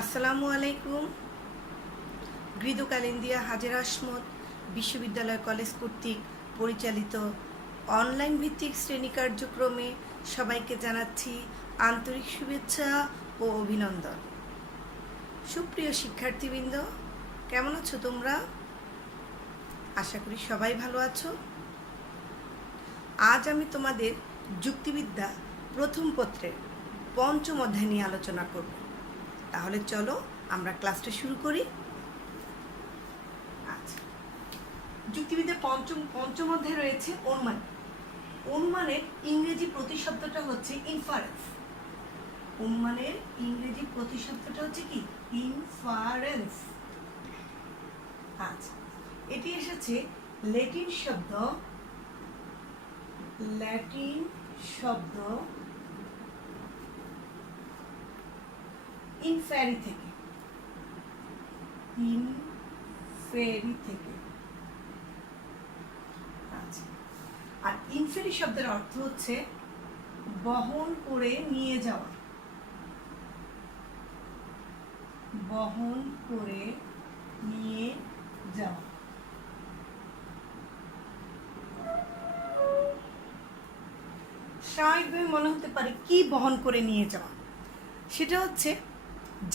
আসসালামু আলাইকুম। গৃহকালিন্দিয়া হাজের আসমত বিশ্ববিদ্যালয় কলেজ কর্তৃক পরিচালিত অনলাইন ভিত্তিক শ্রেণী কার্যক্রমে সবাইকে জানাচ্ছি আন্তরিক শুভেচ্ছা ও অভিনন্দন। সুপ্রিয় শিক্ষার্থীবৃন্দ, কেমন আছো তোমরা? আশা করি সবাই ভালো আছো। আজ আমি তোমাদের যুক্তিবিদ্যা প্রথম পত্রের পঞ্চম অধ্যায় নিয়ে আলোচনা করব। তাহলে চলো আমরা ক্লাসটা শুরু করি। আচ্ছা, যুক্তিবিদ্যার পঞ্চম অধ্যায় রয়েছে অনুমান। অনুমানের ইংরেজি প্রতিশব্দটা হচ্ছে ইনফারেন্স। অনুমানের ইংরেজি প্রতিশব্দটা হচ্ছে কি? ইনফারেন্স। আচ্ছা, এটি এসেছে ল্যাটিন শব্দ ইনফেরি থেকে। আচ্ছা, আর ইনফেরি শব্দের অর্থ হচ্ছে বহন করে নিয়ে যাওয়া। বহন করে নিয়ে যাওয়া। স্বাভাবিকভাবে মনে হতে পারে কি বহন করে নিয়ে যাওয়া? সেটা হচ্ছে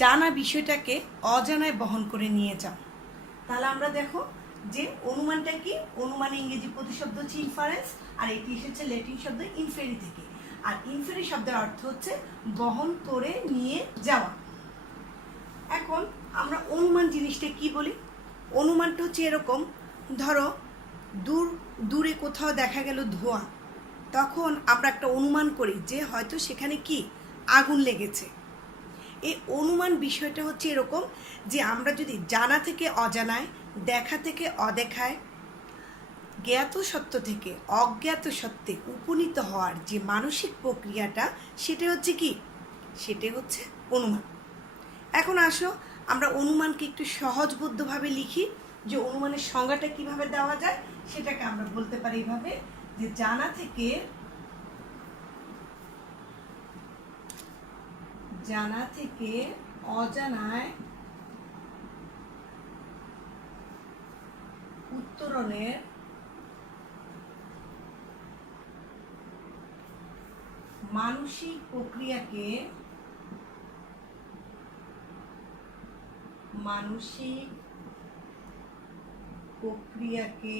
জানা বিষয়টাকে অজানায় বহন করে নিয়ে যাওয়া। তাহলে আমরা দেখো যে অনুমানটা কি? অনুমান ইংরেজি প্রতিশব্দ হচ্ছে ইনফারেন্স, আর এটি এসেছে ল্যাটিন শব্দ ইনফেরি থেকে। আর ইনফেরি শব্দের অর্থ হচ্ছে বহন করে নিয়ে যাওয়া। এখন আমরা অনুমান জিনিসটা কি বলি? অনুমানটা হচ্ছে এরকম, ধরো দূরে কোথাও দেখা গেল ধোঁয়া, তখন আমরা একটা অনুমান করি যে হয়তো সেখানে কি আগুন লেগেছে। এই অনুমান বিষয়টা হচ্ছে এরকম যে আমরা যদি জানা থেকে অজানায়, দেখা থেকে অদেখায়, জ্ঞাত সত্য থেকে অজ্ঞাত সত্যে উপনীত হওয়ার যে মানসিক প্রক্রিয়াটা, সেটা হচ্ছে কি? সেটা হচ্ছে অনুমান। এখন আসো আমরা অনুমানকে একটু সহজবোধ্যভাবে লিখি, যে অনুমানের সংজ্ঞাটা কিভাবে দেওয়া যায় সেটাকে আমরা বলতে পারি এভাবে, যে জানা থেকে অজানায় উত্তরণের মানসিক প্রক্রিয়াকে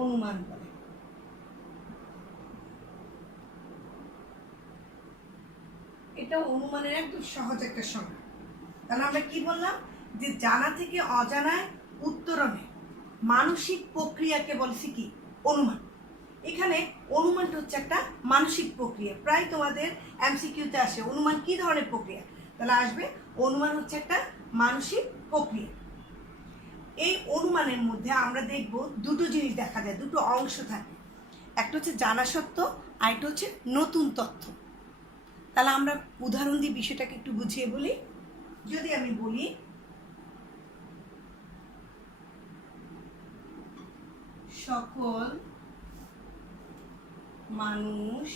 অনুমান বলে। এটা অনুমানের একদম সহজ একটা সংজ্ঞা। তাহলে আমরা কি বললাম? যে জানা থেকে অজানায় উত্তরণে মানসিক প্রক্রিয়াকে বলছি কি? অনুমান। এখানে অনুমানটা হচ্ছে একটা মানসিক প্রক্রিয়া। প্রায় তোমাদের এমসিকিউতে আসে অনুমান কি ধরনের প্রক্রিয়া, তাহলে আসবে অনুমান হচ্ছে একটা মানসিক প্রক্রিয়া। এই অনুমানের মধ্যে আমরা দেখব দুটো জিনিস দেখা যায়, দুটো অংশ থাকে। একটা হচ্ছে জানা সত্য, আর একটা হচ্ছে নতুন তথ্য। তাহলে আমরা উদাহরণ দিয়ে বিষয়টাকে একটু বুঝিয়ে বলি। যদি আমি বলি, সকল মানুষ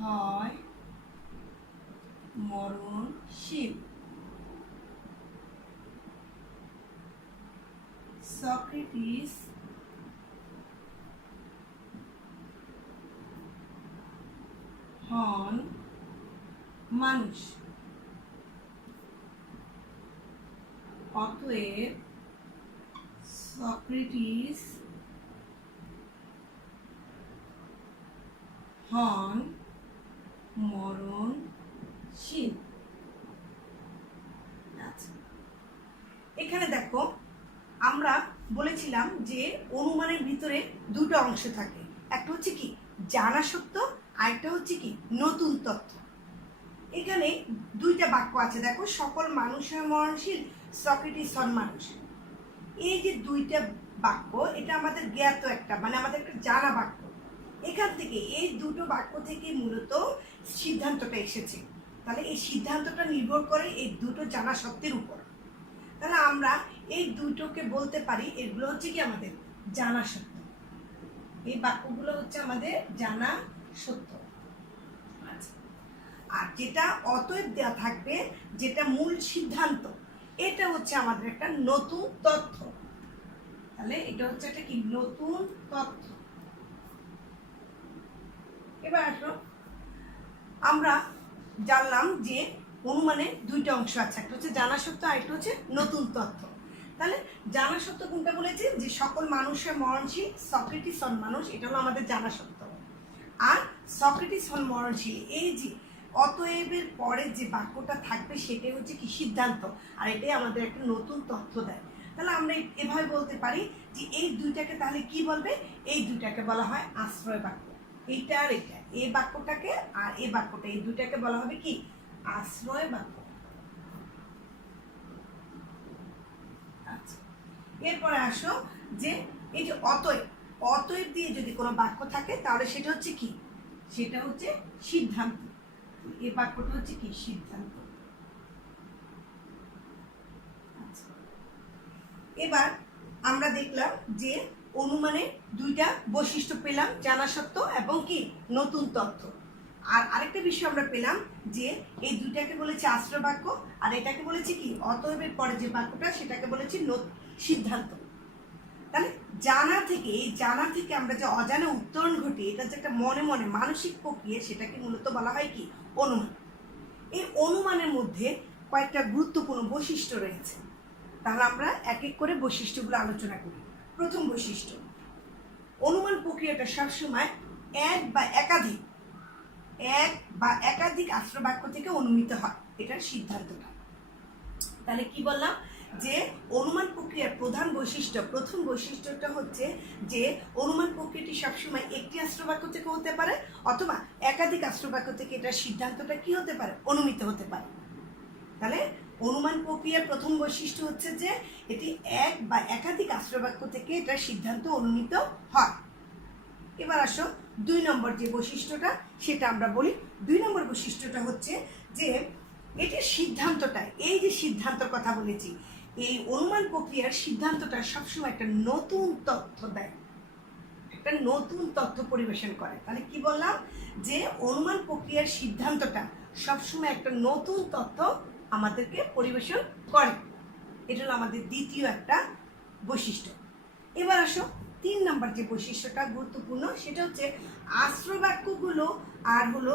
হয় মরণশীল। সক্রেটিস হন মানুষ, অতএব সক্রেটিস হন মরণশীল। আচ্ছা, এখানে দেখো আমরা বলেছিলাম যে অনুমানের ভিতরে দুটো অংশ থাকে। একটা হচ্ছে কি জানা সত্য, আর একটা হচ্ছে কি নতুন তথ্য। এখানে দুইটা বাক্য আছে, দেখো, সকল মানুষ হয় মরণশীল, সক্রেটিস হন মানুষ। এই যে দুইটা বাক্য, এটা আমাদের জ্ঞাত একটা, মানে আমাদের একটা জানা বাক্য। এখান থেকে এই দুটো বাক্য থেকে মূলত সিদ্ধান্তটা এসেছে। তাহলে এই সিদ্ধান্তটা নির্ভর করে এই দুটো জানা সত্যের উপর। তাহলে আমরা এই দুটোকে বলতে পারি এগুলো হচ্ছে কি আমাদের জানা সত্য। এই বাক্যগুলো হচ্ছে আমাদের জানা সত্য। আচ্ছা, আর যেটা অতএব দেওয়া থাকবে, যেটা মূল সিদ্ধান্ত, এটা হচ্ছে আমাদের একটা নতুন তথ্য। তাহলে এটা হচ্ছে একটা কি নতুন তথ্য। এবার আসো, আমরা জানলাম যে অনুমানের দুইটা অংশ আছে, একটা হচ্ছে জানা সত্য আর একটা হচ্ছে নতুন তথ্য। তাহলে জানা সত্য কোনটা বলেছে, যে সকল মানুষের মরণশীল, সক্রেটিস হন মানুষ, এটা হলো আমাদের জানা সত্য। আর সক্রেটিস হন মরণশীল, এই যে অতএবের পরে যে বাক্যটা থাকবে সেটাই হচ্ছে কি সিদ্ধান্ত, আর এটাই আমাদের একটা নতুন তথ্য দেয়। তাহলে আমরা এভাবে বলতে পারি যে এই দুইটাকে তাহলে কি বলবে, এই দুইটাকে বলা হয় আশ্রয় বাক্য। এইটা আর এটা, এই বাক্যটাকে আর এই বাক্যটা, এই দুইটাকে বলা হবে কি আশ্রয় বাক্য। আচ্ছা, এরপরে আসো যে এই যে অতএব, অতএব দিয়ে যদি কোনো বাক্য থাকে তাহলে সেটা হচ্ছে কি, সেটা হচ্ছে সিদ্ধান্ত। এই বাক্যটা হচ্ছে কি সিদ্ধান্ত। আচ্ছা, এবার আমরা দেখলাম যে অনুমানের দুইটা বৈশিষ্ট্য পেলাম, জানা সত্য এবং কি নতুন তথ্য। আর আরেকটা বিষয় আমরা পেলাম যে এই দুইটাকে বলেছে আশ্রয় বাক্য, আর এটাকে বলেছে কি অতএবের পরে যে বাক্যটা সেটাকে বলেছি সিদ্ধান্ত। তাহলে জানা থেকে, এই জানা থেকে আমরা যে অজানা উত্তরণ ঘটে, এটা যে একটা মনে মনে মানসিক প্রক্রিয়া, সেটাকে মূলত বলা হয় কি অনুমান। এই অনুমানের মধ্যে কয়েকটা গুরুত্বপূর্ণ বৈশিষ্ট্য রয়েছে। তাহলে আমরা এক এক করে বৈশিষ্ট্যগুলো আলোচনা করি। প্রথম বৈশিষ্ট্য, অনুমান প্রক্রিয়াটা সবসময় এক বা একাধিক আশ্রয় বাক্য থেকে অনুমিত হয়, এটার সিদ্ধান্তটা। তাহলে কি বললাম, যে অনুমান প্রক্রিয়ার প্রধান বৈশিষ্ট্য, প্রথম বৈশিষ্ট্যটা হচ্ছে যে অনুমান প্রক্রিয়াটি সবসময় একটি আশ্রয় বাক্য থেকে হতে পারে অথবা একাধিক আশ্রয় বাক্য থেকে এটার সিদ্ধান্তটা কি হতে পারে, অনুমিত হতে পারে। তাহলে অনুমান প্রক্রিয়ার প্রথম বৈশিষ্ট্য হচ্ছে যে এটি এক বা একাধিক আশ্রয় বাক্য থেকে এটার সিদ্ধান্ত অনুমিত হয়। এবার আসো দুই নম্বর যে বৈশিষ্ট্যটা সেটা আমরা বলি। দুই নম্বর বৈশিষ্ট্যটা হচ্ছে যে এটির সিদ্ধান্তটা, এই যে সিদ্ধান্তের কথা বলেছি, এই অনুমান প্রক্রিয়ার সিদ্ধান্তটা সবসময় একটা নতুন তথ্য দেয়, একটা নতুন তথ্য পরিবেশন করে। তাহলে কি বললাম, যে অনুমান প্রক্রিয়ার সিদ্ধান্তটা সবসময় একটা নতুন তথ্য আমাদেরকে পরিবেশন করে। এটা হলো আমাদের দ্বিতীয় একটা বৈশিষ্ট্য। এবার আসো তিন নম্বর যে বৈশিষ্ট্যটা গুরুত্বপূর্ণ, সেটা হচ্ছে আশ্রয় বাক্যগুলো আর হলো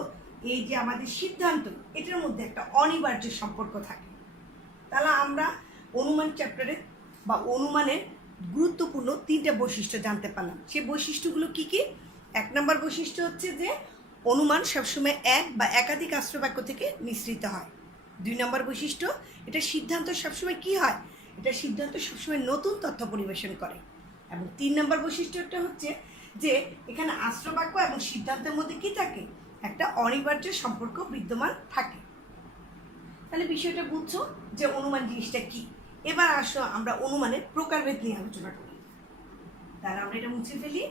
এই যে আমাদের সিদ্ধান্ত, এটার মধ্যে একটা অনিবার্য সম্পর্ক থাকে। তাহলে আমরা অনুমান চ্যাপ্টারে বা অনুমানের গুরুত্বপূর্ণ তিনটা বৈশিষ্ট্য জানতে পারলাম। সেই বৈশিষ্ট্যগুলো কি কি? এক নম্বর বৈশিষ্ট্য হচ্ছে যে অনুমান সবসময় এক বা একাধিক আশ্রয় বাক্য থেকে মিশ্রিত হয়। দুই নম্বর বৈশিষ্ট্য, এটা সিদ্ধান্ত সবসময় কি হয়, এটা সিদ্ধান্ত সবসময় নতুন তথ্য পরিবেশন করে। এবং তিন নম্বর বৈশিষ্ট্যটা হচ্ছে যে এখানে আশ্রয় বাক্য এবং সিদ্ধান্তের মধ্যে কি থাকে, একটা অনিবার্য সম্পর্ক বিদ্যমান থাকে। তাহলে বিষয়টা বুঝছো যে অনুমান জিনিসটা কি। এবার আসো আমরা অনুমানের প্রকারভেদ নিয়ে আলোচনা করি। তাহলে আমরা এটা মুছে ফেলি।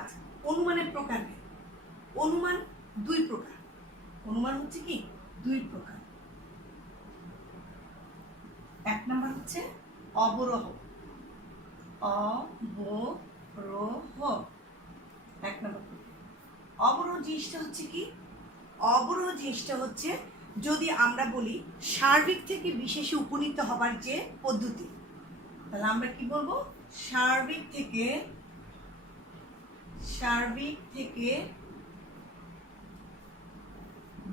আচ্ছা, অনুমানের প্রকারভেদ। অনুমান দুই প্রকার। অনুমান হচ্ছে কি দুই প্রকার। এক নম্বর হচ্ছে অবরোহ। অবরোহ এক নম্বর। অবরোহ জিনিসটা হচ্ছে কি, অবরোহ জিনিসটা হচ্ছে যদি আমরা বলি সার্বিক থেকে বিশেষে উপনীত হবার যে পদ্ধতি, তাহলে আমরা কি বলবো, সার্বিক থেকে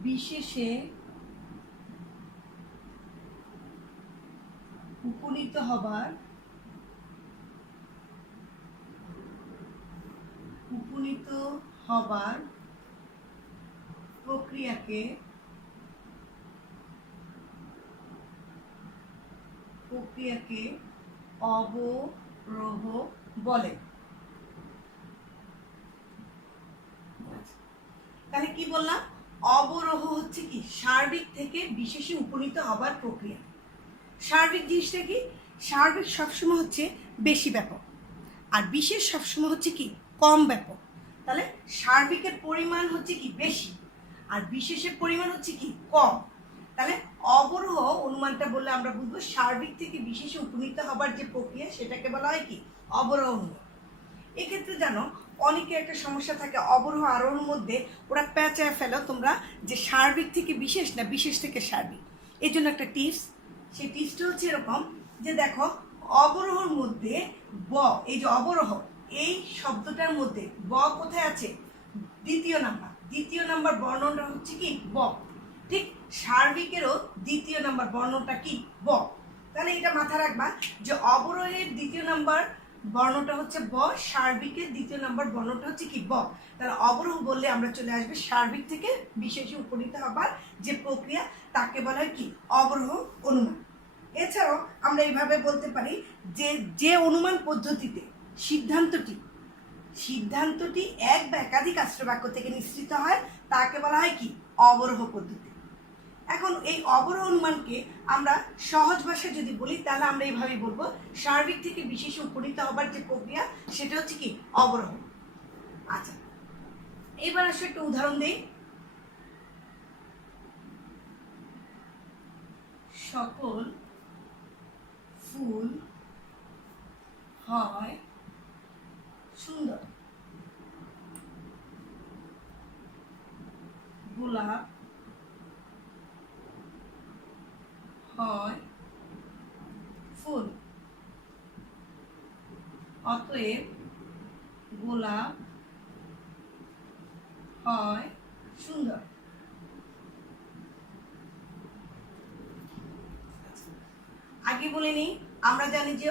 বিশেষে উপনীত হবার প্রক্রিয়াকে অবরোহ বলে। তাহলে কি বললাম, অবরোহ হচ্ছে কি সার্বিক থেকে বিশেষে উপনীত হবার প্রক্রিয়া। সার্বিক জিনিসটা কি, সার্বিক সবসময় হচ্ছে বেশি ব্যাপক আর বিশেষ সবসময় হচ্ছে কি কম ব্যাপক। তাহলে সার্বিকের পরিমাণ হচ্ছে কি বেশি আর বিশেষের পরিমাণ হচ্ছে কি কম। তাহলে অবরোহ অনুমানটা বললে আমরা বুঝবো সার্বিক থেকে বিশেষে উপনীত হবার যে প্রক্রিয়া সেটাকে বলা হয় কি অবরোহ। এক্ষেত্রে জানো অনেকের একটা সমস্যা থাকে অবরোহ আরোহর মধ্যে, ওরা প্যাঁচায় ফেলো তোমরা যে সার্বিক থেকে বিশেষ না বিশেষ থেকে সার্বিক। এই জন্য একটা টিপস, সেই টিপসটা হচ্ছে এরকম যে দেখো অবরোহর মধ্যে ব, এই যে অবরোহ এই শব্দটার মধ্যে ব কোথায় আছে? দ্বিতীয় নাম্বার বর্ণটা হচ্ছে কি ব। ঠিক সার্বিকেরও দ্বিতীয় নাম্বার বর্ণটা কি ব। তাহলে এটা মাথায় রাখবা যে অবরোহের দ্বিতীয় নাম্বার বর্ণটা হচ্ছে ব, সার্বিকের দ্বিতীয় নাম্বার বর্ণটা হচ্ছে কি ব। তাহলে অবরোহ বললে আমরা চলে আসবে সার্বিক থেকে বিশেষে উপনীত হবার যে প্রক্রিয়া, তাকে বলা হয় কি অবরোহ অনুমান। এছাড়াও আমরা এইভাবে বলতে পারি যে যে অনুমান পদ্ধতিতে সিদ্ধান্তটি এক বা একাধিক আশ্রয় বাক্য থেকে নিঃসৃত হয় তাকে বলা হয় কি অবরোহ পদ্ধতি। এখন এই অবরোহ অনুমানকে আমরা সহজ ভাষায় যদি বলি তাহলে আমরা এইভাবেই বলবো, সার্বিক থেকে বিশেষে উপনীত হবার যে প্রক্রিয়া সেটা হচ্ছে কি অবরোহ। আচ্ছা, এবার আসলে একটা উদাহরণ দেই। সকল ফুল হয় সুন্দর, গোলাপ হয় ফুল, অতএব গোলাপ হয় সুন্দর। আগে বলে নিই, আমরা জানি যে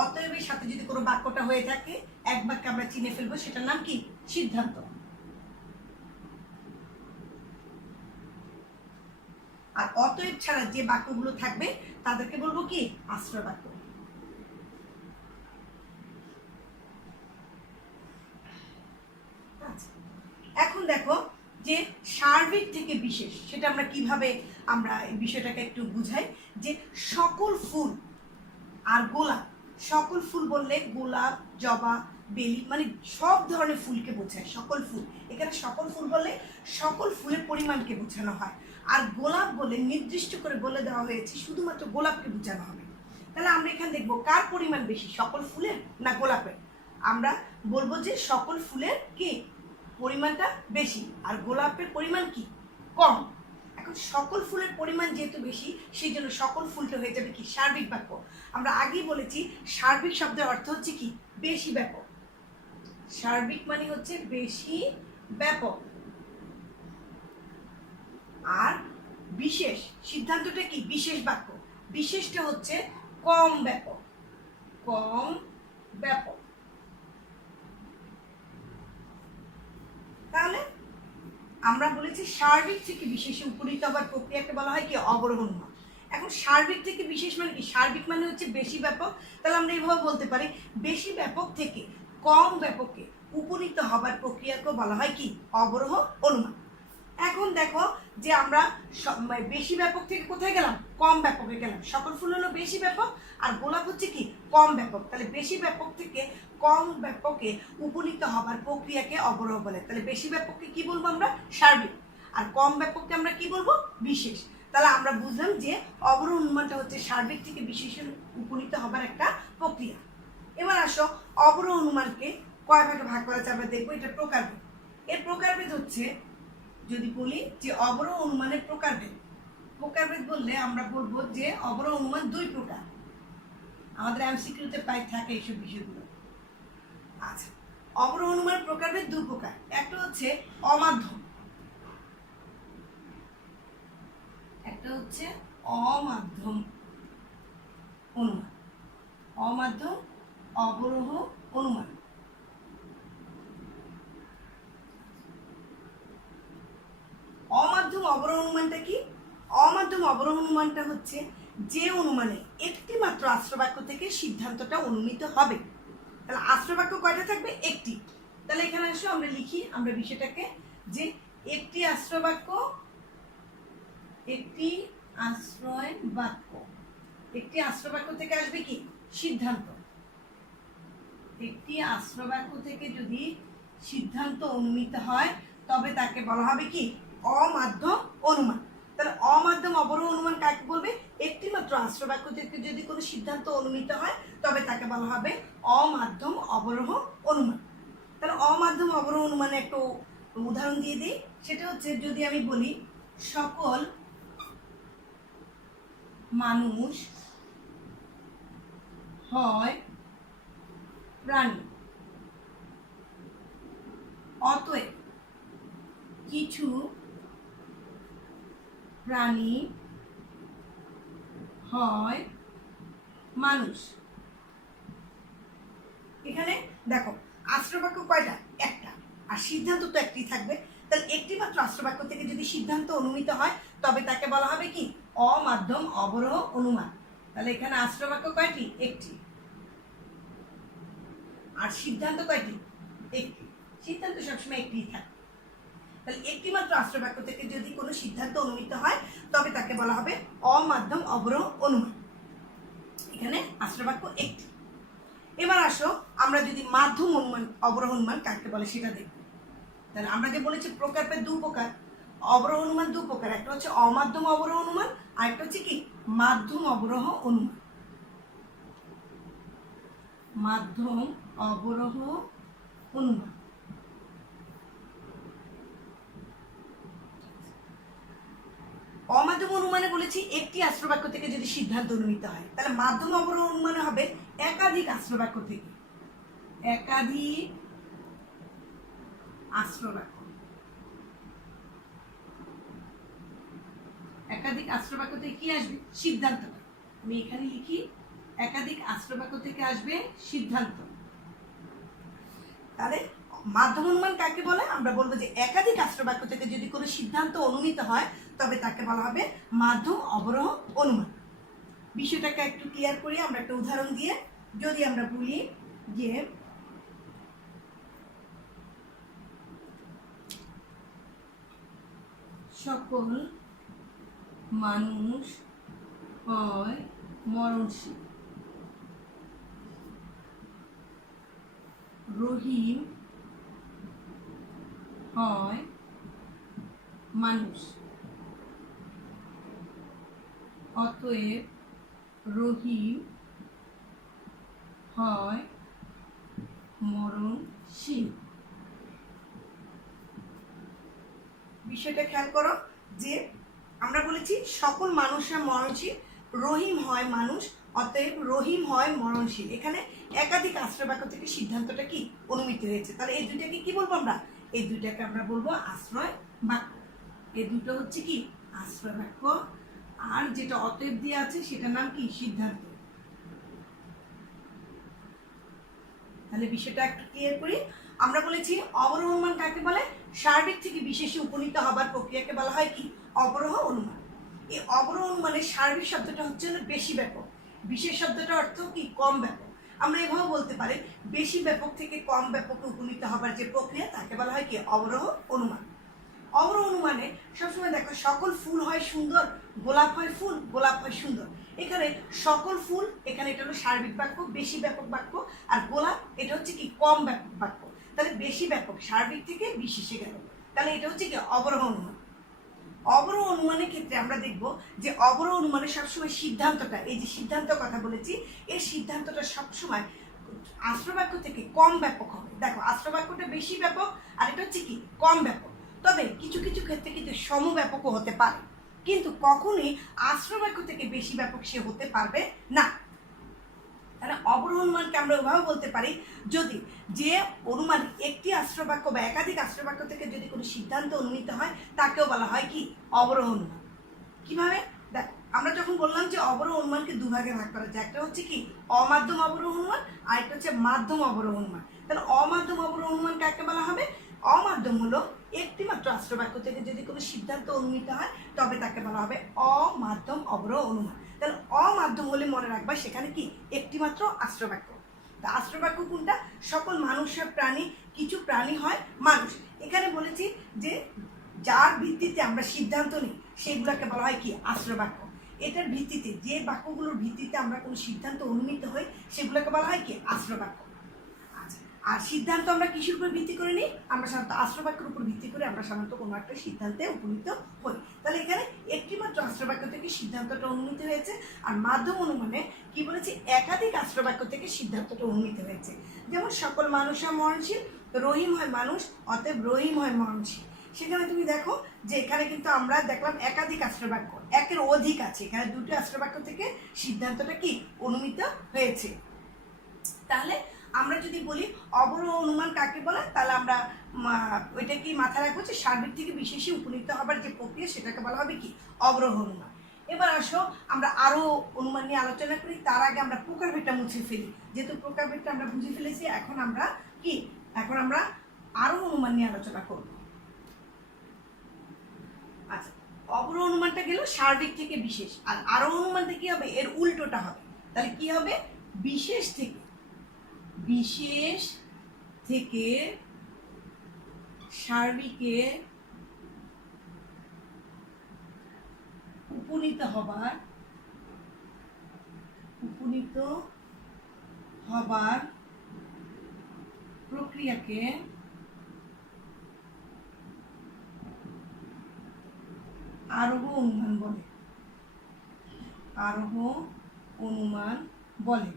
অতএবের সাথে যদি কোনো বাক্যটা হয়ে থাকে এক বাক্যে আমরা চিনে ফেলবো, সেটার নাম কি সিদ্ধান্ত। আর অতএব ছাড়া যে বাক্যগুলো থাকবে তাদেরকে বলবো কি আশ্রয় বাক্য। এখন দেখো যে সার্বিক থেকে বিশেষ, সেটা আমরা কিভাবে আমরা এই বিষয়টাকে একটু বুঝাই। যে সকল ফুল আর গোলাপ, সকল ফুল বললে গোলাপ, জবা, বেলি মানে সব ধরনের ফুলকে বোঝায় সকল ফুল। এখানে সকল ফুল বললে সকল ফুলের পরিমাণকে বোঝানো হয়। আর গোলাপ বলে নির্দিষ্ট করে বলে দেওয়া হয়েছে শুধুমাত্র গোলাপকে বোঝানো হবে। তাহলে আমরা এখানে দেখবো কার পরিমাণ বেশি, সকল ফুলের না গোলাপের? আমরা বলবো যে সকল ফুলের কি পরিমাণটা বেশি আর গোলাপের পরিমাণ কি কম। এখন সকল ফুলের পরিমাণ যেহেতু বেশি সেই জন্য সকল ফুলটা হয়ে যাবে কি সার্বিক বাক্য। আমরা আগেই বলেছি সার্বিক শব্দের অর্থ হচ্ছে কি বেশি ব্যাপক। সার্বিক মানে হচ্ছে বেশি ব্যাপক। আর বিশেষ সিদ্ধান্তটা কি বিশেষ বাক্য, বিশেষটা হচ্ছে কম ব্যাপক, কম ব্যাপক। তাহলে আমরা বলেছি সার্বিক থেকে বিশেষে উপনীত হবার প্রক্রিয়াকে বলা হয় কি অবরোহ অনুমান। এখন সার্বিক থেকে বিশেষ মানে কি? সার্বিক মানে হচ্ছে বেশি ব্যাপক। তাহলে আমরা এইভাবে বলতে পারি বেশি ব্যাপক থেকে কম ব্যাপকে উপনীত হবার প্রক্রিয়াকে বলা হয় কি অবরোহ অনুমান। এখন দেখো যে আমরা বেশি ব্যাপক থেকে কোথায় গেলাম? কম ব্যাপকে গেলাম। সকল ফুল হলো বেশি ব্যাপক আর গোলাপ হচ্ছে কি কম ব্যাপক। তাহলে বেশি ব্যাপক থেকে কম ব্যাপকে উপনীত হবার প্রক্রিয়াকে অবরোহ বলে। তাহলে বেশি ব্যাপককে কি বলবো আমরা? সার্বিক। আর কম ব্যাপককে আমরা কি বলবো? বিশেষ। তাহলে আমরা বুঝলাম যে অবরোহ অনুমানটা হচ্ছে সার্বিক থেকে বিশেষে উপনীত হবার একটা প্রক্রিয়া। এবার আসো অবরোহ অনুমানকে কয় ভাগে ভাগ করা যায় আমরা দেখবো। এটা প্রকারভেদ। এর প্রকারভেদ হচ্ছে, যদি বলি যে অবরোহ অনুমানের প্রকারভেদ বললে আমরা বলবো যে অবরোহ অনুমান দুই প্রকার। আমাদের এমসিকিউতে প্রায় থাকে এইসব বিষয়গুলো। আচ্ছা, অবরোহ অনুমানের প্রকারভেদ দুই প্রকার। একটা হচ্ছে অমাধ্যম, একটা হচ্ছে অমাধ্যম অনুমান। অমাধ্যম অবরোহ অনুমান। অমাধ্যম অবরোহ অনুমানটা কি? অমাধ্যম অবরোহ অনুমানটা হচ্ছে যে অনুমানে একটি মাত্র আশ্রবাক্য থেকে সিদ্ধান্তটা অনুমিত হবে। তাহলে আশ্রবাক্য কয়টা থাকবে? একটি। তাহলে এখানে আসো আমরা লিখি আমরা বিষয়টাকে যে একটি আশ্রবাক্য, একটি আশ্রয় বাক্য, একটি আশ্রবাক্য থেকে আসবে কি সিদ্ধান্ত। একটি আশ্রবাক্য থেকে যদি সিদ্ধান্ত অনুমিত হয় তবে তাকে বলা হবে কি অমাধ্যম অনুমান। তাহলে অমাধ্যম অবরোহ অনুমান কাকে বলবে? একটি মাত্র আশ্রবাক্য থেকে যদি কোনো সিদ্ধান্ত অনুমিত হয় তবে তাকে বলা হবে অমাধ্যম অবরোহ অনুমান। তাহলে অমাধ্যম অবরোহ অনুমানে একটু উদাহরণ দিয়ে দিই। সেটা হচ্ছে যদি আমি বলি সকল মানুষ হয় প্রাণী, অতএব কিছু প্রাণী হয় মানুষ। এখানে দেখো আশ্রয় বাক্য কয়টা? একটা। আর সিদ্ধান্ত তো একটি থাকবে। তাহলে একটি মাত্র আশ্রয় বাক্য থেকে যদি সিদ্ধান্ত অনুমিত হয় তবে তাকে বলা হবে কি? অমাধ্যম অবরোহ অনুমান। তাহলে এখানে আশ্রয় বাক্য কয়টি? একটি। আর সিদ্ধান্ত কয়টি? একটি। সিদ্ধান্ত সবসময় একটি থাকে। তাহলে একটি মাত্র আশ্রয় বাক্য থেকে যদি কোনো সিদ্ধান্ত অনুমিত হয় তবে তাকে বলা হবে অমাধ্যম অবরোহ অনুমান। এখানে আশ্রয় বাক্য একটি। এবার আসো আমরা যদি মাধ্যম অনুমান অবরোহ অনুমান কাকে বলে সেটা দেখব। তাহলে আমরা যে বলেছি প্রকারভেদ দু প্রকার, অবরোহ অনুমান দু প্রকার, একটা হচ্ছে অমাধ্যম অবরোহ অনুমান আর একটা হচ্ছে কি মাধ্যম অবরোহ অনুমান। মাধ্যম অবরোহ অনুমান। অমাধ্যম অনুমানে বলেছি একটি আশ্রয় বাক্য থেকে যদি সিদ্ধান্ত অনুমিত হয়, তাহলে মাধ্যম অবরোহ অনুমানে হবে একাধিক আশ্রয় বাক্য থেকে। একাধিক আশ্রয় বাক্য। একাধিক আশ্রয় বাক্য থেকে কি আসবে? সিদ্ধান্তটা। আমি এখানে লিখি একাধিক আশ্রয় বাক্য থেকে আসবে সিদ্ধান্ত। তাহলে মাধ্যম অনুমান কাকে বলে? আমরা বলবো যে একাধিক আশ্রয় বাক্য থেকে যদি কোনো সিদ্ধান্ত অনুমিত হয় তবে তাকে বলা হবে মাধ্যম অবরোহ অনুমান। বিষয়টাকে একটু ক্লিয়ার করি আমরা একটা উদাহরণ দিয়ে। যদি আমরা বলি যে সকল মানুষ হয় মরণশীল, রহিম হয় মানুষ, অতএব রহিম হয় মরণশীল। বিষয়টা খেয়াল করো যে আমরা বলেছি সকল মানুষরা মরণশীল, রহিম হয় মানুষ, অতএব রহিম হয় মরণশীল। এখানে একাধিক আশ্রয় বাক্য থেকে সিদ্ধান্তটা কি অনুমিত হয়েছে। তাহলে এই দুইটাকে কি বলবো আমরা? এই দুইটাকে আমরা বলবো আশ্রয় বাক্য। এই দুটো হচ্ছে কি আশ্রয় বাক্য। আর যেটা অতএব দিয়ে আছে সেটার নাম কি? সিদ্ধান্ত। তাহলে বিষয়টা একটু ক্লিয়ার করি। আমরা বলেছি অবরোহ অনুমান কাকে বলে? সার্বিক থেকে বিশেষে উপনীত হবার প্রক্রিয়াকে বলা হয় কি? অবরোহ অনুমান। এই অবরোহ অনুমানের সার্বিক শব্দটা হচ্ছে বেশি ব্যাপক, বিশেষ শব্দটার অর্থ কি? কম ব্যাপক। আমরা এভাবে বলতে পারি বেশি ব্যাপক থেকে কম ব্যাপকে উপনীত হবার যে প্রক্রিয়া তাকে বলা হয় কি? অবরোহ অনুমান। অবরোহ অনুমানে সবসময় দেখো সকল ফুল হয় সুন্দর, গোলাপ হয় ফুল, গোলাপ হয় সুন্দর। এখানে সকল ফুল, এখানে এটা হলো সার্বিক বাক্য, বেশি ব্যাপক বাক্য। আর গোলাপ এটা হচ্ছে কি? কম ব্যাপক বাক্য। তাহলে বেশি ব্যাপক সার্বিক থেকে বিশেষে গেল। তাহলে এটা হচ্ছে কি? অবরোহ অনুমান। অবরোহ অনুমানের ক্ষেত্রে আমরা দেখব যে অবরোহ অনুমানে সবসময় সিদ্ধান্তটা, এই যে সিদ্ধান্ত কথা বলেছি, এই সিদ্ধান্তটা সবসময় আশ্রয় বাক্য থেকে কম ব্যাপক হবে। দেখো আশ্রয় বাক্যটা বেশি ব্যাপক আর এটা হচ্ছে কি? কম ব্যাপক। তবে কিছু কিছু ক্ষেত্রে কিন্তু সমব্যাপকও হতে পারে, কিন্তু কখনোই আশ্রয় বাক্য থেকে বেশি ব্যাপক সে হতে পারবে না। তাহলে অবরোহ অনুমানকে আমরা ওইভাবে বলতে পারি যদি যে অনুমান একটি আশ্রয় বাক্য বা একাধিক আশ্রয় বাক্য থেকে যদি কোনো সিদ্ধান্ত অনুমিত হয় তাকেও বলা হয় কি? অবরোহ অনুমান। কিভাবে? দেখো আমরা যখন বললাম যে অবরোহ অনুমানকে দুভাগে ভাগ করা যায়, একটা হচ্ছে কি? অমাধ্যম অবরোহ অনুমান আর একটা হচ্ছে মাধ্যম অবরোহ অনুমান। তাহলে অমাধ্যম অবরোহ অনুমান কাকে বলা হবে? অমাধ্যম হলো একটি মাত্র আশ্রয় বাক্য থেকে যদি কোনো সিদ্ধান্ত অনুমিত হয় তবে তাকে বলা হবে অমাধ্যম অবরোহ অনুমান। তাহলে অমাধ্যম হলে মনে রাখবা সেখানে কি? একটি মাত্র আশ্রয় বাক্য। তা আশ্রয় বাক্য কোনটা? সকল মানুষের প্রাণী, কিছু প্রাণী হয় মানুষ। এখানে বলেছি যে যার ভিত্তিতে আমরা সিদ্ধান্ত নিই সেগুলোকে বলা হয় কি? আশ্রয় বাক্য। এটার ভিত্তিতে, যে বাক্যগুলোর ভিত্তিতে আমরা কোনো সিদ্ধান্ত অনুমিত হই সেগুলোকে বলা হয় কি? আশ্রয় বাক্য। আর সিদ্ধান্ত আমরা কিসের উপর ভিত্তি করে নিই? আমরা সাধারণত আশ্রয় বাক্যের উপর ভিত্তি করে আমরা সাধারণত কোনো একটা সিদ্ধান্তে উপনীত হই। তাহলে এখানে একটি মাত্র আশ্রয় বাক্য থেকে সিদ্ধান্তটা অনুমিত হয়েছে। আর মাধ্যম অনুমানে কি বলেছি? একাধিক আশ্রয় বাক্য থেকে সিদ্ধান্তটা অনুমিত হয়েছে। যেমন সকল মানুষরা মরণশীল, রহিম হয় মানুষ, অতএব রহিম হয় মরণশীল। সেখানে তুমি দেখো যে এখানে কিন্তু আমরা দেখলাম একাধিক আশ্রবাক্য, একের অধিক আছে, এখানে দুটো আশ্রবাক্য থেকে সিদ্ধান্তটা কি অনুমিত হয়েছে। তাহলে আমরা যদি বলি অবরোহ অনুমান কাকে বলে, তাহলে আমরা ওইটা কি মাথায় রাখবো যে সার্বিক থেকে বিশেষে উপনীত হবার যে প্রক্রিয়া সেটাকে বলা হবে কি অবরোহ অনুমান। এবার আসো আমরা আরো অনুমান নিয়ে আলোচনা করি। তার আগে আমরা প্রকারভেদটা মুছে ফেলি, যেহেতু প্রকারভেদটা আমরা বুঝে ফেলেছি। এখন আমরা আরো অনুমান নিয়ে আলোচনা করব। আচ্ছা, অবরোহ অনুমানটা গেল সার্বিক থেকে বিশেষ, আর আরো অনুমানটা কি হবে, এর উল্টোটা হবে। তাহলে কি হবে, বিশেষ থেকে সার্বিকে উপনীত হবার প্রক্রিয়াকে আরোহ অনুমান বলে।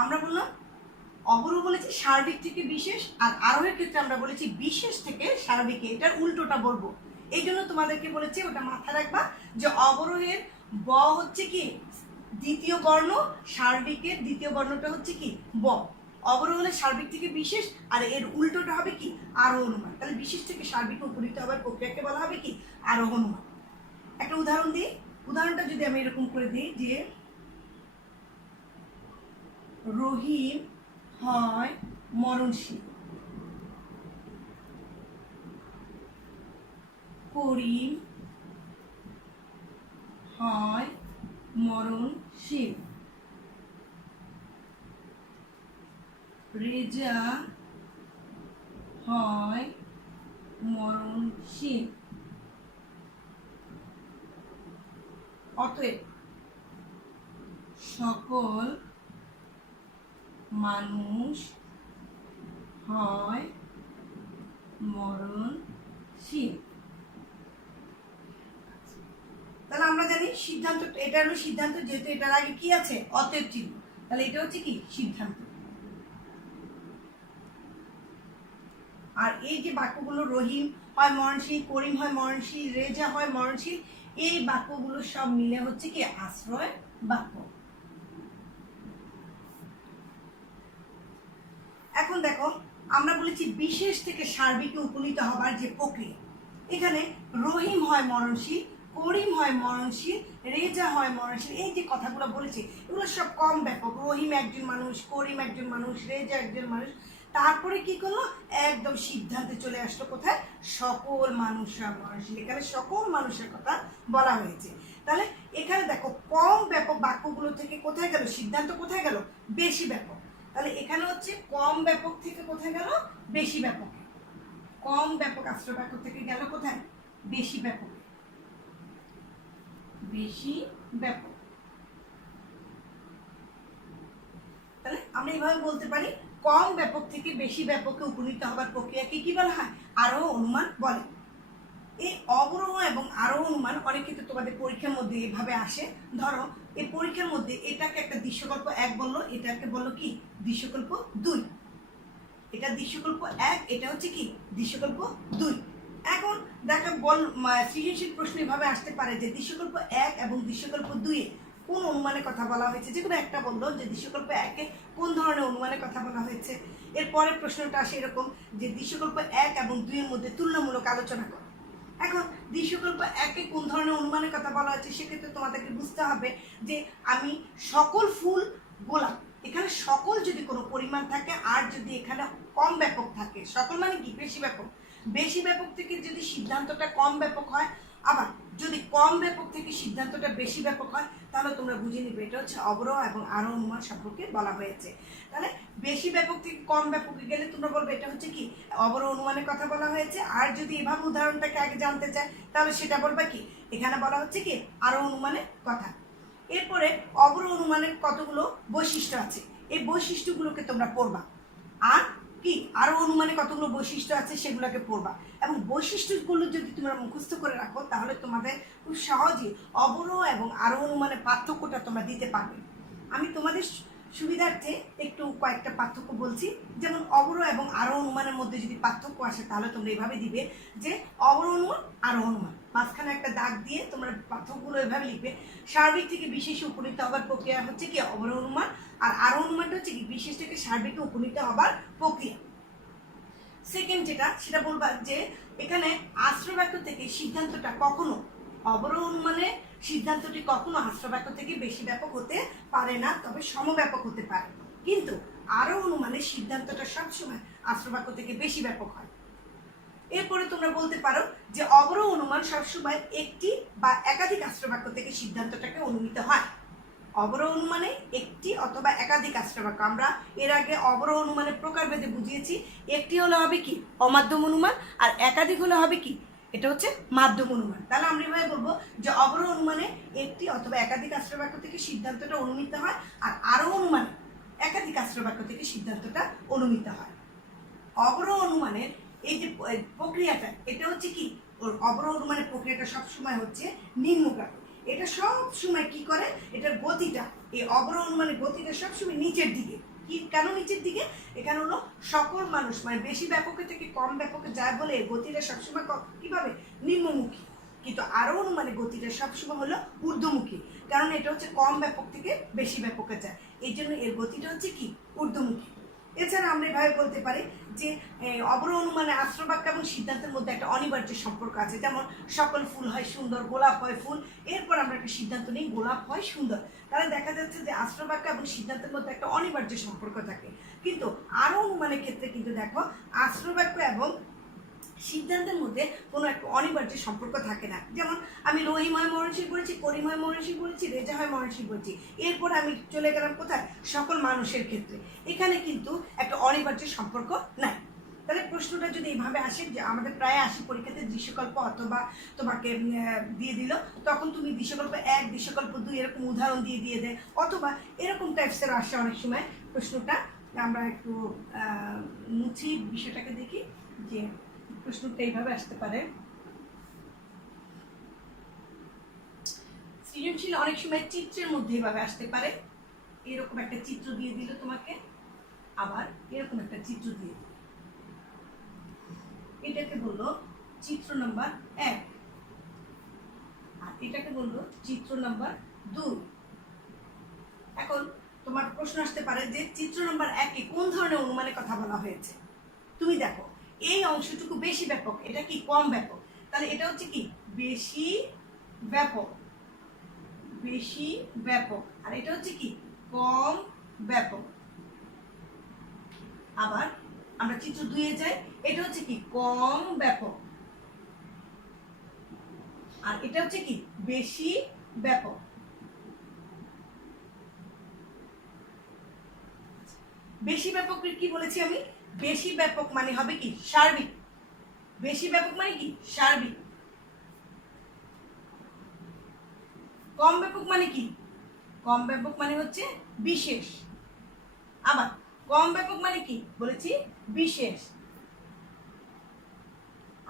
আমরা বললাম অবরোহ বলেছি সার্বিক থেকে বিশেষ, আর আরোহের ক্ষেত্রে আমরা বলেছি বিশেষ থেকে সার্বিকে, এটার উল্টোটা বলবো। এই জন্য তোমাদেরকে বলেছি ওটা মাথায় রাখবা যে অবরোহের ব হচ্ছে কি দ্বিতীয় বর্ণ, সার্বিকের দ্বিতীয় বর্ণটা হচ্ছে কি ব। অবরোহ হলে সার্বিক থেকে বিশেষ, আর এর উল্টোটা হবে কি আরোহ অনুমান। তাহলে বিশেষ থেকে সার্বিকে উপনীত হবার প্রক্রিয়াকে বলা হবে কি আরোহ অনুমান। একটা উদাহরণ দিই, উদাহরণটা যদি আমি এরকম করে দিই যে রহিম হয় মরণশীল, করিম হয় মরণশীল, রেজা হয় মরণশীল। অতএব সকল মানুষ হয় মরণশীল। তাহলে আমরা জানি সিদ্ধান্ত, এটা হলো সিদ্ধান্ত, যেহেতু এটার আগে কি আছে অতএব চিহ্ন, তাহলে এটা হচ্ছে কি সিদ্ধান্ত। আর এই যে বাক্যগুলো রহিম হয় মরণশীল, করিম হয় মরণশীল, রেজা হয় মরণশীল, এই বাক্যগুলো সব মিলে হচ্ছে কি আশ্রয় বাক্য। এখন দেখো আমরা বলেছি বিশেষ থেকে সার্বিকে উপনীত হবার যে প্রক্রিয়া, এখানে রহিম হয় মরণশীল, করিম হয় মরণশীল, রেজা হয় মরণশীল, এই যে কথাগুলো বলেছি এগুলো সব কম ব্যাপক। রহিম একজন মানুষ, করিম একজন মানুষ, রেজা একজন মানুষ, তারপরে কি করলো একদম সিদ্ধান্তে চলে আসলো কোথায় সকল মানুষরা মরণশীল। এখানে সকল মানুষের কথা বলা হয়েছে। তাহলে এখানে দেখো কম ব্যাপক বাক্যগুলো থেকে কোথায় গেল সিদ্ধান্ত, কোথায় গেল বেশি ব্যাপক। তাহলে এখানে হচ্ছে কম ব্যাপক থেকে কোথায় গেল বেশি ব্যাপক, কম ব্যাপক আশ্রয় বাক্য থেকে গেল কোথায় বেশি ব্যাপক, বেশি ব্যাপক। তাহলে আমরা এইভাবে বলতে পারি কম ব্যাপক থেকে বেশি ব্যাপকে উপনীত হবার প্রক্রিয়াকে কি বলা হয় আরোহ অনুমান বলে। এই অবরোহ এবং আরোহ অনুমান অনেক ক্ষেত্রে তোমাদের পরীক্ষার মধ্যে এভাবে আসে। ধরো এই পরীক্ষার মধ্যে এটাকে একটা দৃশ্যকল্প 1 বললো, এটাকে বললো কি দৃশ্যকল্প 2, এটা দৃশ্যকল্প 1, এটা হচ্ছে কি দৃশ্যকল্প 2। এখন দেখা সৃজনশীল প্রশ্ন এভাবে আসতে পারে যে দৃশ্যকল্প 1 এবং দৃশ্যকল্প 2 এ কোন অনুমানের কথা বলা হয়েছে, যেগুলো একটা বললো যে দৃশ্যকল্প 1 এ কোন ধরনের অনুমানের কথা বলা হয়েছে। এরপরে প্রশ্নটা আসে এরকম যে দৃশ্যকল্প 1 এবং 2 এর মধ্যে তুলনামূলক আলোচনা করো। এখন দৃশ্যকল্প 1 এ কোন ধরনের অনুমানের কথা বলা হয়েছে, সেক্ষেত্রে তোমাদেরকে বুঝতে হবে যে আমি সকল ফুল গোলাপ, এখানে সকল যদি কোনো পরিমাণ থাকে আর যদি এখানে কম ব্যাপক থাকে, সকল মানে কি বেশি ব্যাপক, বেশি ব্যাপক থেকে যদি সিদ্ধান্তটা কম ব্যাপক হয়, আবার যদি কম ব্যাপক থেকে সিদ্ধান্তটা বেশি ব্যাপক হয়, তাহলে তোমরা বুঝে নিবে এটা হচ্ছে অবরোহ এবং আরোহ অনুমান সম্পর্কে বলা হয়েছে। তাহলে বেশি ব্যাপক থেকে কম ব্যাপকে গেলে তোমরা বলবে এটা হচ্ছে কি অবরোহ অনুমানের কথা বলা হয়েছে। আর যদি এভাবে উদাহরণটাকে আগে জানতে চায় তাহলে সেটা বলবে কি এখানে বলা হচ্ছে কি আরোহ অনুমানের কথা। এরপরে অবরোহ অনুমানের কতগুলো বৈশিষ্ট্য আছে, এই বৈশিষ্ট্যগুলোকে তোমরা পড়বা। আর কি আরোহ অনুমানে কতগুলো বৈশিষ্ট্য আছে সেগুলোকে পড়বা, এবং বৈশিষ্ট্যগুলো যদি তোমরা মুখস্থ করে রাখো তাহলে তোমাদের খুব সহজে অবরোহ এবং আরোহ অনুমানের পার্থক্যটা তোমরা দিতে পারবে। আমি তোমাদের সুবিধার্থে একটু কয়েকটা পার্থক্য বলছি। যেমন অবরোহ এবং আরোহ অনুমানের মধ্যে যদি পার্থক্য আসে তাহলে তোমরা এভাবে দিবে যে অবরোহ অনুমান আরোহ অনুমান, মাঝখানে একটা দাগ দিয়ে তোমরা পার্থক্যগুলো এভাবে লিখবে। সার্বিক থেকে বিশেষে উপনীত হবার প্রক্রিয়া হচ্ছে কি অবরোহ অনুমান, আর আরোহ অনুমানটা হচ্ছে কি বিশেষ থেকে সার্বিকে উপনীত হবার প্রক্রিয়া। সেকেন্ড যেটা সেটা বলবা যে এখানে আশ্রয় বাক্য থেকে সিদ্ধান্তটা কখনো অবরোহ অনুমানে সিদ্ধান্তটি কখনো আশ্রয় বাক্য থেকে বেশি ব্যাপক হতে পারে না, তবে সমব্যাপক হতে পারে। কিন্তু আরোহ অনুমানে সিদ্ধান্তটা সবসময় আশ্রয় বাক্য থেকে বেশি ব্যাপক হয়। এরপরে তোমরা বলতে পারো যে অবরোহ অনুমান সবসময় একটি বা একাধিক আশ্রয় বাক্য থেকে সিদ্ধান্তটাকে অনুমিত হয়। অবরোহ অনুমানে একটি অথবা একাধিক আশ্রয় বাক্য, আমরা এর আগে অবরোহ অনুমানের প্রকারভেদে বুঝিয়েছি। একটি হলে হবে কি অমাধ্যম অনুমান, আর একাধিক হলে হবে কি এটা হচ্ছে মাধ্যম অনুমান। তাহলে আমরা এভাবে বলবো যে অবরোহ অনুমানে একটি অথবা একাধিক আশ্রয় বাক্য থেকে সিদ্ধান্তটা অনুমিত হয়, আর আরোহ অনুমানে একাধিক আশ্রয় বাক্য থেকে সিদ্ধান্তটা অনুমিত হয়। অবরোহ অনুমানের এই যে প্রক্রিয়াটা এটা হচ্ছে কি অবরোহ অনুমানের প্রক্রিয়াটা সবসময় হচ্ছে নিম্নগামী। এটা সব সময় কি করে, এটার গতিটা, এই অবরোহ অনুমানের গতিটা সবসময় নিচের দিকে। কি কেন নিচের দিকে? এখানে হলো সকল মানুষ মানে বেশি ব্যাপকের থেকে কম ব্যাপকে যায় বলে এর গতিটা সবসময় কিভাবে নিম্নমুখী। কিন্তু আরোহ অনুমানের গতিটা সবসময় হলো ঊর্ধ্বমুখী, কারণ এটা হচ্ছে কম ব্যাপক থেকে বেশি ব্যাপকে যায়, এই জন্য এর গতিটা হচ্ছে কি ঊর্ধ্বমুখী। এছাড়া আমরা এভাবে বলতে পারি যে অবরোহ অনুমানে আশ্রয় বাক্য এবং সিদ্ধান্তের মধ্যে একটা অনিবার্য সম্পর্ক আছে। যেমন সকল ফুল হয় সুন্দর, গোলাপ হয় ফুল, এরপর আমরা একটা সিদ্ধান্ত নিই গোলাপ হয় সুন্দর। তাহলে দেখা যাচ্ছে যে আশ্রয় বাক্য এবং সিদ্ধান্তের মধ্যে একটা অনিবার্য সম্পর্ক থাকে। কিন্তু আরোহ অনুমানের ক্ষেত্রে কিন্তু দেখো আশ্রয় বাক্য এবং সিদ্ধান্তের মধ্যে কোনো একটা অনিবার্য সম্পর্ক থাকে না। যেমন আমি রহিময় মরণশীল বলেছি, করিময় মরণশীল বলেছি, রেজাহয় মরণশীল বলছি, এরপর আমি চলে গেলাম কোথায় সকল মানুষের ক্ষেত্রে। এখানে কিন্তু একটা অনিবার্য সম্পর্ক নাই। তাহলে প্রশ্নটা যদি এইভাবে আসে যে আমাদের প্রায় 80 পরীক্ষাতে দৃশ্যকল্প অথবা তোমাকে দিয়ে দিল, তখন তুমি দৃশ্যকল্প 1, দৃশ্যকল্প 2 এরকম উদাহরণ দিয়ে দেয়, অথবা এরকম টাইপসের আসে অনেক সময় প্রশ্নটা। আমরা একটু মুছি বিষয়টাকে দেখি যে প্রশ্নটা এইভাবে আসতে পারে। সৃজনশীল অনেক সময় চিত্রের মধ্যে এইভাবে আসতে পারে। এরকম একটা চিত্র দিয়ে দিল তোমাকে, আবার এরকম একটা চিত্র দিয়ে দিল, এটাকে বললো চিত্র নাম্বার 1, আর এটাকে বললো চিত্র নাম্বার 2। এখন তোমার প্রশ্ন আসতে পারে যে চিত্র নাম্বার 1-এ কোন ধরনের অনুমানের কথা বলা হয়েছে। তুমি দেখো এই অংশটুকু বেশি ব্যাপক, এটা কি কম ব্যাপক, তাহলে এটা হচ্ছে কি বেশি ব্যাপক, বেশি ব্যাপক, আর এটা হচ্ছে কি কম ব্যাপক। আবার আমরা চিত্র 2-এ যাই, এটা হচ্ছে কি কম ব্যাপক, আর এটা হচ্ছে কি বেশি ব্যাপক। বেশি ব্যাপক কি বলেছি আমি? বেশি ব্যাপক মানে হবে কি সার্বিক, বেশি ব্যাপক মানে কি সার্বিক। কম ব্যাপক মানে কি? কম ব্যাপক মানে হচ্ছে বিশেষ। আবার কম ব্যাপক মানে কি বলেছি? বিশেষ।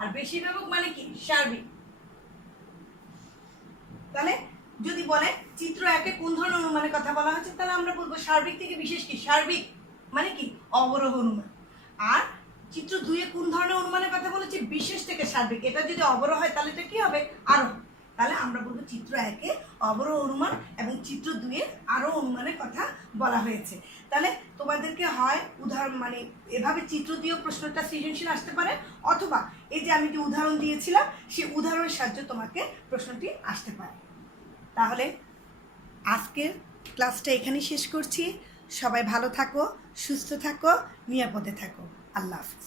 আর বেশি ব্যাপক মানে কি সার্বিক। তাহলে যদি বলে চিত্র 1-এ কোন ধরনের অনুমানের কথা বলা হয়েছে, তাহলে আমরা বলবো সার্বিক থেকে বিশেষ কি সার্বিক মানে কি অবরোহ অনুমান। আর চিত্র 2-এ কোন ধরনের অনুমানের কথা বলেছি? বিশেষ থেকে সার্বিক। এটা যদি অবরোহ হয় তাহলে এটা কি হবে? আরোহ। তাহলে আমরা বলবো চিত্র 1-এ অবরোহ অনুমান এবং চিত্র 2-এ আরোহ অনুমানের কথা বলা হয়েছে। তাহলে তোমাদেরকে হয় উদাহরণ মানে এভাবে চিত্র দিয়েও প্রশ্নটা সৃজনশীল আসতে পারে, অথবা এই যে আমি যে উদাহরণ দিয়েছিলাম সেই উদাহরণের সাহায্যে তোমাকে প্রশ্নটি আসতে পারে। তাহলে আজকের ক্লাসটা এখানেই শেষ করছি। সবাই ভালো থাকো, সুস্থ থাকো, নিরাপদে থাকো। আল্লাহ হাফিজ।